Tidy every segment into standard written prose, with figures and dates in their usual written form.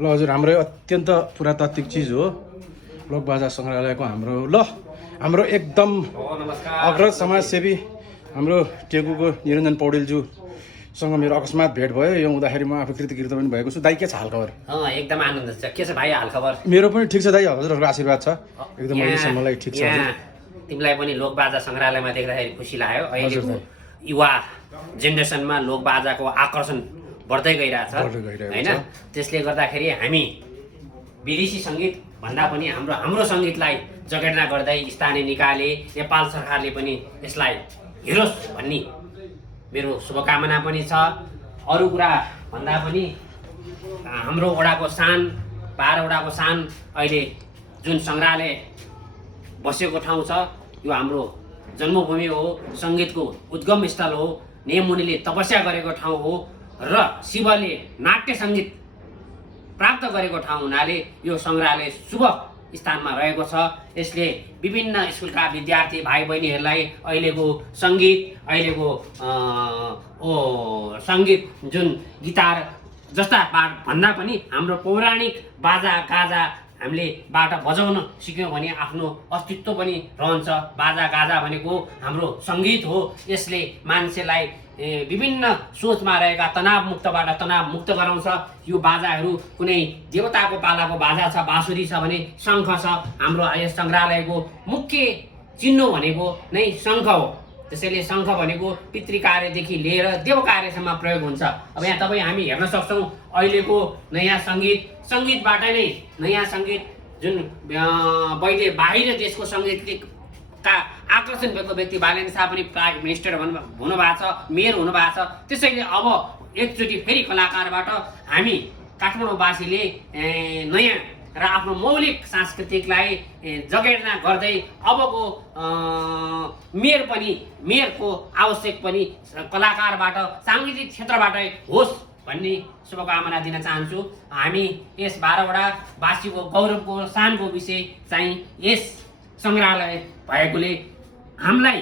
ल हजुर हाम्रो अत्यन्त पुरातात्विक चिज हो लोकबाजा सङ्ग्रहालयको हाम्रो एकदम अग्रज समाजसेवी हाम्रो टेकुको निरञ्जन पौडेलज्यूसँग मेरो अकस्मात भेट भयो। यो हुँदाखेरि म आफू कृतकृत पनि भएको छु। दाइ के छ हालखबर? एकदम आनन्द छ। के छ भाइ हालखबर? मेरो पनि ठिक छ दाइ, हजुरहरूको आशीर्वाद छ एकदम अहिलेसम्मलाई ठिक छ। तिमीलाई पनि लोकबाजा सङ्ग्रहालयमा देख्दाखेरि खुसी लाग्यो? अहिलेको युवा जेनेरेसनमा लोकबाजाको आकर्षण बढ्दै गइरहेछ होइन? त्यसले गर्दाखेरि हामी विदेशी सङ्गीत भन्दा पनि हाम्रो सङ्गीतलाई जगेर्ना गर्दै स्थानीय निकायले नेपाल सरकारले पनि यसलाई हेरोस् भन्ने मेरो शुभकामना पनि छ। अरू कुरा भन्दा पनि हाम्रो वडाको शान 12 वडाको शान अहिले जुन सङ्ग्रहालय बसेको ठाउँ छ यो हाम्रो जन्मभूमि हो, सङ्गीतको उद्गम स्थल हो, नेमुनिले तपस्या गरेको ठाउँ हो र शिवले नाट्य सङ्गीत प्राप्त गरेको ठाउँ हुनाले यो सङ्ग्रहालय शुभ स्थानमा रहेको छ। यसले विभिन्न स्कुलका विद्यार्थी भाइ बहिनीहरूलाई अहिलेको सङ्गीत जुन गिटार जस्ता भन्दा पनि हाम्रो पौराणिक बाजा गाजा हामीले बाट बजाउन सिक्यौँ भने आफ्नो अस्तित्व पनि रहन्छ। बाजा गाजा भनेको हाम्रो सङ्गीत हो। यसले मान्छेलाई विभिन्न सोचमा रहेका तनावमुक्तबाट तनावमुक्त गराउँछ। यो बाजाहरू कुनै देवताको पालाको बाजा छ, बाँसुरी छ भने शङ्ख छ। हाम्रो यस सङ्ग्रहालयको मुख्य चिन्ह भनेको नै शङ्ख हो। त्यसैले शङ्ख भनेको पितृकार्यदेखि लिएर देव कार्यसम्म प्रयोग हुन्छ। अब यहाँ हामी हेर्न सक्छौँ अहिलेको नयाँ सङ्गीतबाट नै नयाँ सङ्गीत जुन बाहिर देशको सङ्गीतका आकर्षण भएको व्यक्ति बालेन शाह पनि प्राइम मिनिस्टर हुनुभएको छ, मेयर हुनुभएको छ। त्यसैले अब एकचोटि फेरि कलाकारबाट हामी काठमाडौँवासीले नयाँ र आफ्नो मौलिक सांस्कृतिकलाई जगेर्ना गर्दै अबको मेयरको आवश्यक पनि कलाकारबाट साङ्गीतिक क्षेत्रबाटै होस् भन्ने शुभकामना दिन चाहन्छु। हामी यस 12 वडा वासीको गौरवको शानको विषय चाहिँ यस सङ्ग्रहालय भएकोले हामीलाई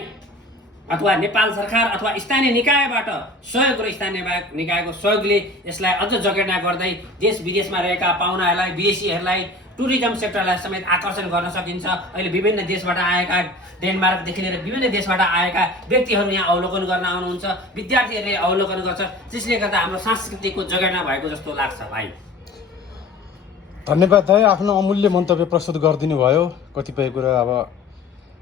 अथवा नेपाल सरकार अथवा स्थानीय निकायबाट सहयोग र स्थानीय निकायको सहयोगले यसलाई अझ जगेर्ना गर्दै देश विदेशमा रहेका पाहुनाहरूलाई विदेशीहरूलाई टुरिज्म सेक्टरलाई समेत आकर्षण गर्न सकिन्छ। अहिले विभिन्न देशबाट आएका डेनमार्कदेखि लिएर विभिन्न देशबाट आएका व्यक्तिहरू यहाँ अवलोकन गर्न आउनुहुन्छ, विद्यार्थीहरूले अवलोकन गर्छ। त्यसले गर्दा हाम्रो संस्कृतिको जगेर्ना भएको जस्तो लाग्छ। भाइ धन्यवाद दाइ, आफ्नो अमूल्य मन्तव्य प्रस्तुत गरिदिनु भयो। कतिपय कुरा अब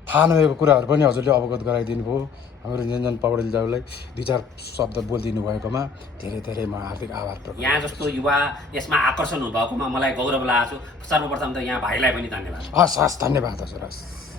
थाहा नभएको कुराहरू पनि हजुरले अवगत गराइदिनु भयो। हाम्रो निरञ्जन पौडेल दाजुलाई 2-4 शब्द बोलिदिनु भएकोमा धेरै धेरै म हार्दिक आभार प्रकट। यहाँ जस्तो युवा यसमा आकर्षण हुनुभएकोमा मलाई गौरव लागेको छु। सर्वप्रथम त यहाँ भाइलाई पनि धन्यवाद। हस् धन्यवाद हजुर। हस्।